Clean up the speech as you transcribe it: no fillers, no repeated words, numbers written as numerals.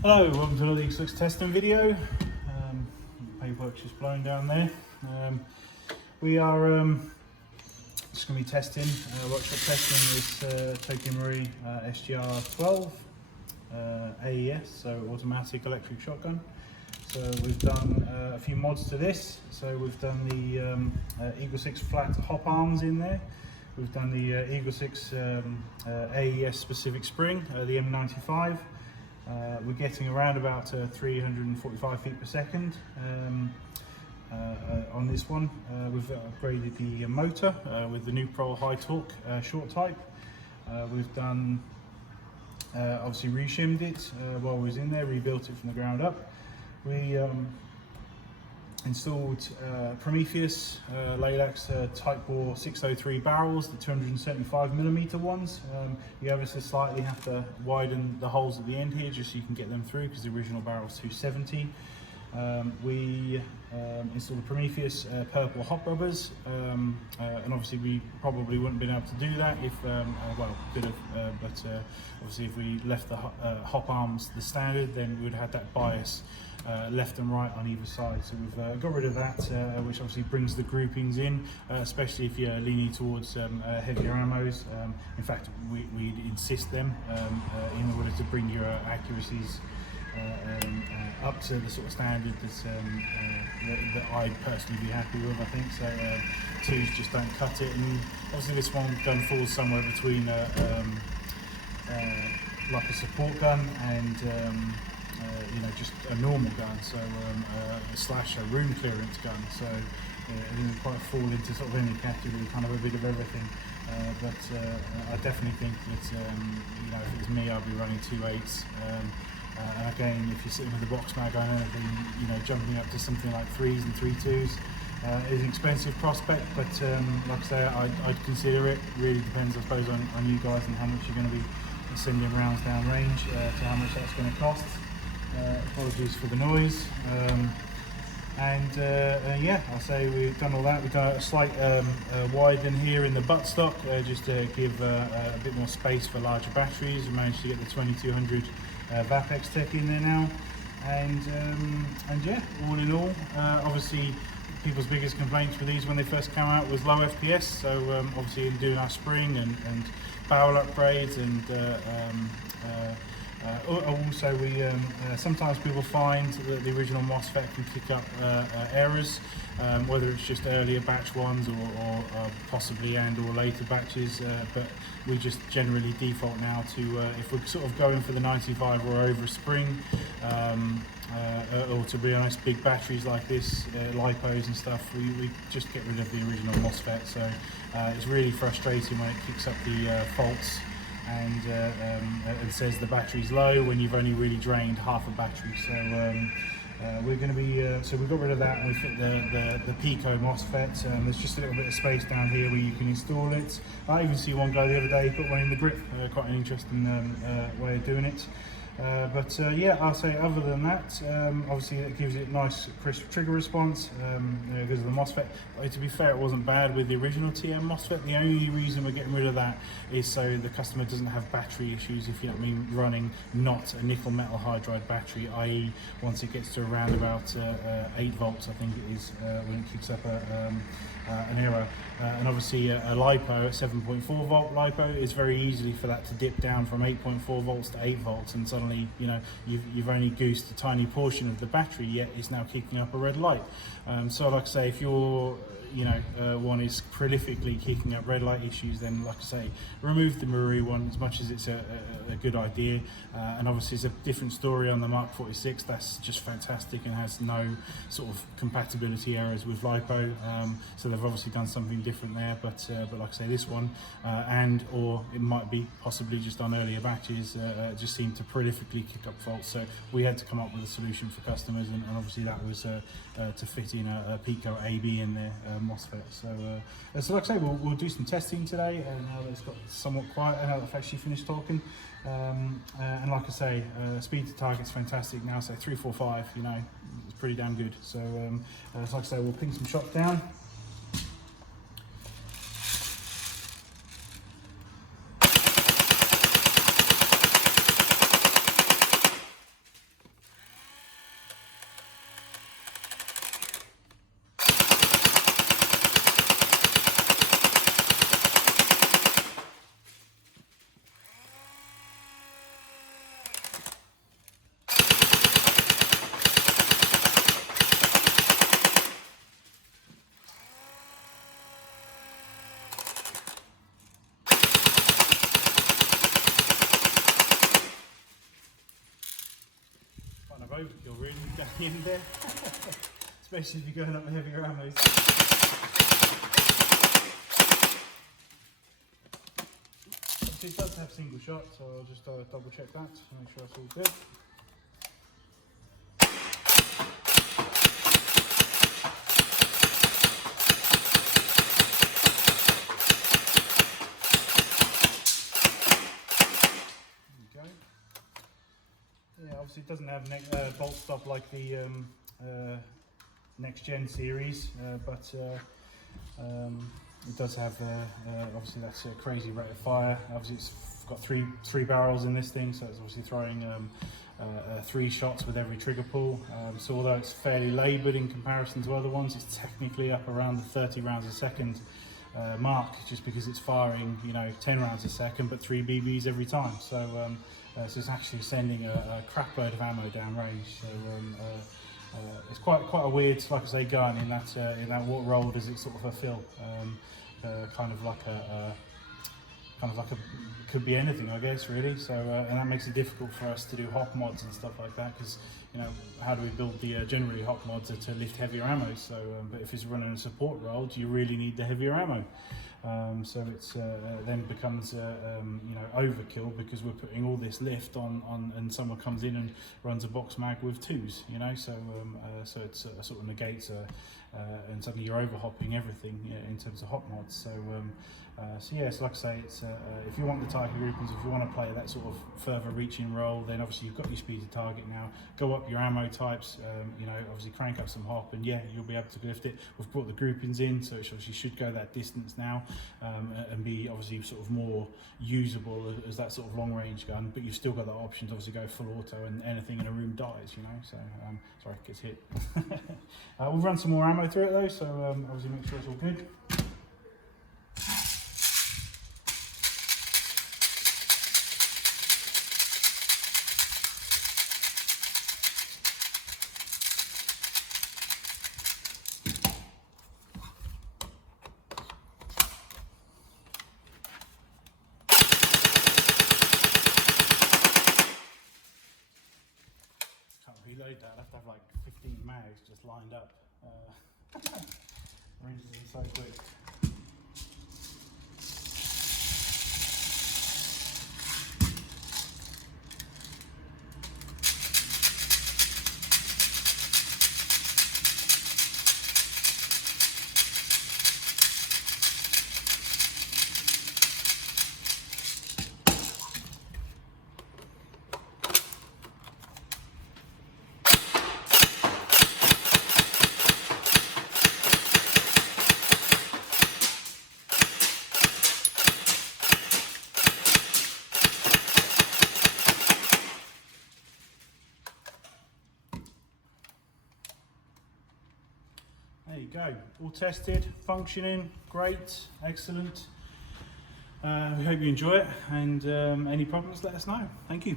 Hello, welcome to another eaglesix testing video. Paperwork's just blowing down there. We are just going to be testing, workshop testing this TM SGR12 AES, so automatic electric shotgun. So we've done a few mods to this. So we've done the EagleSix flat hop arms in there. We've done the EagleSix AES specific spring, the M95. We're getting around about 345 feet per second on this one. We've upgraded the motor with the Nuprol High torque short type. We've done obviously reshimmed it while we was in there, rebuilt it from the ground up. We installed Prometheus Lilacs Type bore 603 barrels, the 275mm ones. You ever so slightly have to widen the holes at the end here just so you can get them through, because the original barrel is 270. We installed the Prometheus Purple hop rubbers, and obviously we probably wouldn't have been able to do that if, well, could have, but obviously if we left the hop arms the standard, then we would have had that bias left and right on either side. So we've got rid of that, which obviously brings the groupings in, especially if you're leaning towards heavier ammos. In fact, we insist them in order to bring your accuracies up to the sort of standard that I'd personally be happy with, I think. So twos just don't cut it, and obviously this one gun falls somewhere between like a support gun and you know, just a normal gun, so slash a room clearance gun. So it doesn't quite fall into sort of any category, kind of a bit of everything. But I definitely think that you know, if it was me, I'd be running 2.8s. And again, if you're sitting with a box mag on anything, you know, jumping up to something like 3s and 3.2s is an expensive prospect. But like I say, I'd consider it. Really depends, I suppose, on you guys and how much you're going to be sending rounds down range, to how much that's going to cost. Apologies for the noise. Yeah, I'll say we've done all that. We've done a slight widen here in the buttstock, just to give a bit more space for larger batteries. We managed to get the 2200 Vapex tech in there now, and yeah, all in all, obviously people's biggest complaints for these when they first came out was low FPS. So obviously in doing our spring and barrel upgrades, and also we sometimes people find that the original MOSFET can kick up errors, whether it's just earlier batch ones or possibly and or later batches, but we just generally default now to if we're sort of going for the 95 or over spring, or to be honest, big batteries like this, Lipos and stuff, we just get rid of the original MOSFET. So it's really frustrating when it kicks up the faults and it says the battery's low when you've only really drained half a battery. So we're going to be, so we got rid of that and we fit the pico MOSFET. There's just a little bit of space down here where you can install it. I even see one guy the other day put one in the grip, quite an interesting way of doing it. Yeah, I'll say other than that, obviously it gives it nice crisp trigger response because of the MOSFET. But to be fair, it wasn't bad with the original TM MOSFET. The only reason we're getting rid of that is so the customer doesn't have battery issues, if you know what I mean, running not a nickel metal hydride battery, i.e. once it gets to around about 8 volts, I think it is, when it kicks up an error. And obviously a Lipo, a 7.4 volt Lipo, is very easily for that to dip down from 8.4 volts to 8 volts, and suddenly, you know, you've only goosed a tiny portion of the battery, yet it's now kicking up a red light. So like I say, if you're, you know, one is prolifically kicking up red light issues, then like I say, remove the Marui one, as much as it's a good idea. And obviously it's a different story on the Mark 46. That's just fantastic and has no sort of compatibility errors with Lipo. So they've obviously done something different there, but like I say, this one and or it might be possibly just on earlier batches, just seemed to prolifically kick up faults. So we had to come up with a solution for customers, and obviously that was to fit in a Pico AB in there. MOSFET. So like I say, we'll do some testing today, now that it's got somewhat quiet, now that I've actually finished talking. And like I say, speed to target's fantastic now, so 345, you know, it's pretty damn good. So like I say, we'll ping some shots down. overkill really down the end there, especially if you're going up with heavier ammos. Obviously it does have single shot, so I'll just double check that to make sure it's all good. Yeah, obviously it doesn't have bolt stop like the next gen series, but it does have obviously that's a crazy rate of fire. Obviously it's got three barrels in this thing, so it's obviously throwing 3 shots with every trigger pull. So although it's fairly laboured in comparison to other ones, it's technically up around the 30 rounds a second mark, just because it's firing 10 rounds a second but 3 BBs every time. So so it's actually sending a crap load of ammo down range. So it's quite a weird, like I say, gun in that what role does it sort of fulfill? Kind of like a could be anything, I guess, really. So and that makes it difficult for us to do hop mods and stuff like that, because how do we build the generally hop mods are to lift heavier ammo. So but if it's running a support role, do you really need the heavier ammo? So it's then becomes overkill, because we're putting all this lift on and someone comes in and runs a box mag with 2s, so so it's sort of negates and suddenly you're over hopping everything in terms of hop mods. So so yeah, so like I say, it's if you want the tighter groupings, if you want to play that sort of further reaching role, then obviously you've got your speed to target now. Go up your ammo types, obviously crank up some hop, and yeah, you'll be able to lift it. We've brought the groupings in, so it obviously should go that distance now, and be obviously sort of more usable as that sort of long range gun. But you've still got the option to obviously go full auto, and anything in a room dies, So sorry, it gets hit. We'll run some more ammo through it though, so obviously make sure it's all good. Reload that, I'll have to have like 15 mags just lined up. Ranges in so quick. There you go, all tested, functioning, great, excellent. We hope you enjoy it, and any problems, let us know. Thank you.